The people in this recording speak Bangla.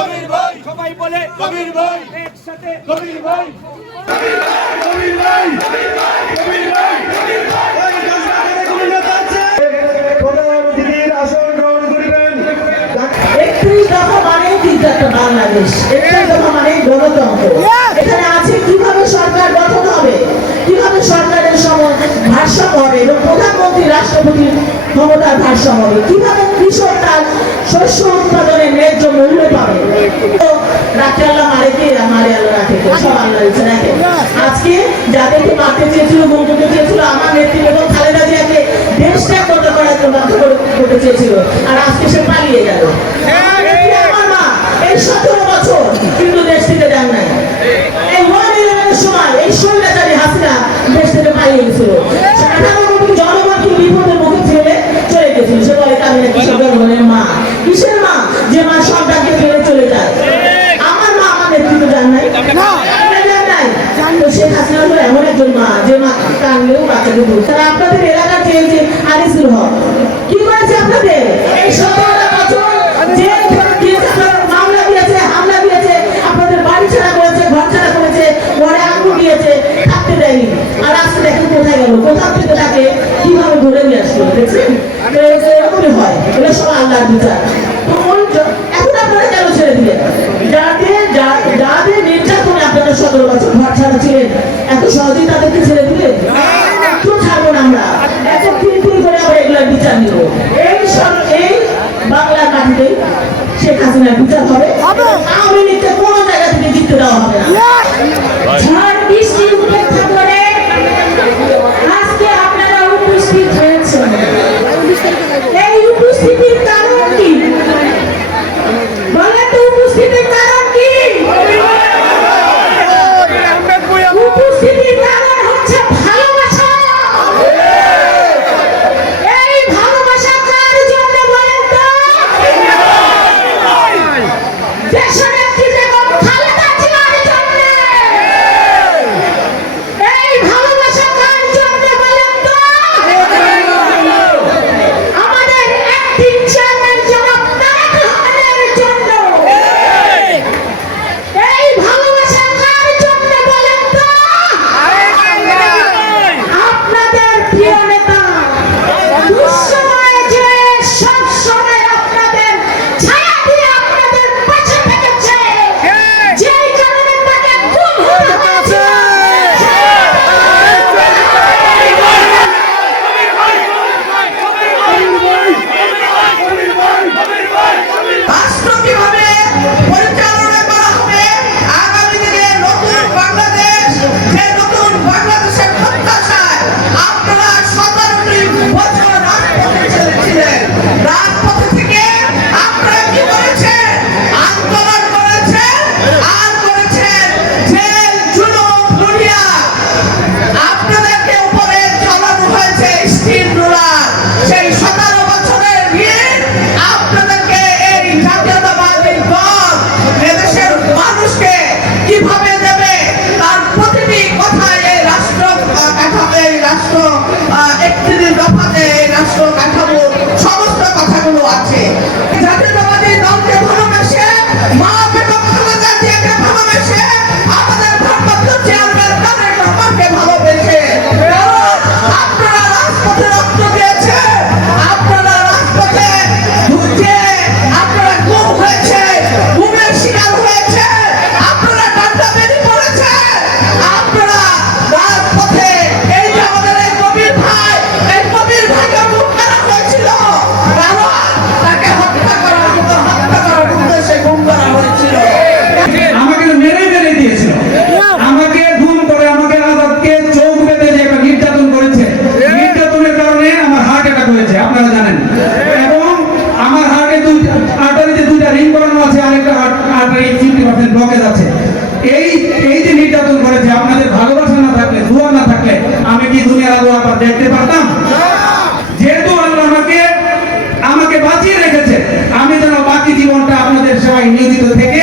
কবির ভাই সবাই বলে কবির ভাই একসাথে। কবির ভাই। একত্রিশ দফা তিনটা বাংলাদেশ। একত্রিশ দফা গণতন্ত্র। এখানে আছে কীভাবে সরকার গঠন হবে কীভাবে সরকারের সম- ভারসাম্য হবে এবং প্রধানমন্ত্রী রাষ্ট্রপতির ক্ষমতার ভারসাম্য হবে কীভাবে কৃষক তার শস্য উৎপাদনের আর আজকে সে পালিয়ে গেল। আমার মা? এই সতেরো বছর কিন্তু দেশ থেকে এই ওয়ান ইলেভেনের সময় এই স্বৈরাচারী হাসিনা দেশ থেকে পালিয়ে গেছিল। শেখ হাসিনা হলো এমন একজন মা, যে মা কানলেও বাচ্চাকে বলছে তারা আপনাদের এলাকার যে যে আনিসুল হক। কি করেছে আপনাদের? বাড়ি ছাড়া করেছে, ঘর করেছে, ঘরে আগুন দিয়েছে আর আজকে দেখেন কোথায় গেল? কোথা থেকে তাকে কীভাবে ধরে নিয়ে আসলো, দেখছেন? হয়। এগুলো সব আল্লাহর বিচার। এই বাংলার মাটিতে শেখ হাসিনার বিচার হবে। আওয়ামী লীগকে কোনো জায়গা থেকে জিততে দেওয়া হবে ঝড় বৃষ্টি উপেক্ষা করে আজকে আপনারা উপস্থিত হয়েছেন। এই উপস্থিতির কারণ হয়েছে দেখতে পারতাম? যেহেতু আল্লাহ আমাকে আমাকে বাঁচিয়ে রেখেছে, আমি যেন বাকি জীবনটা আপনাদের সবাই নিয়োজিত থেকে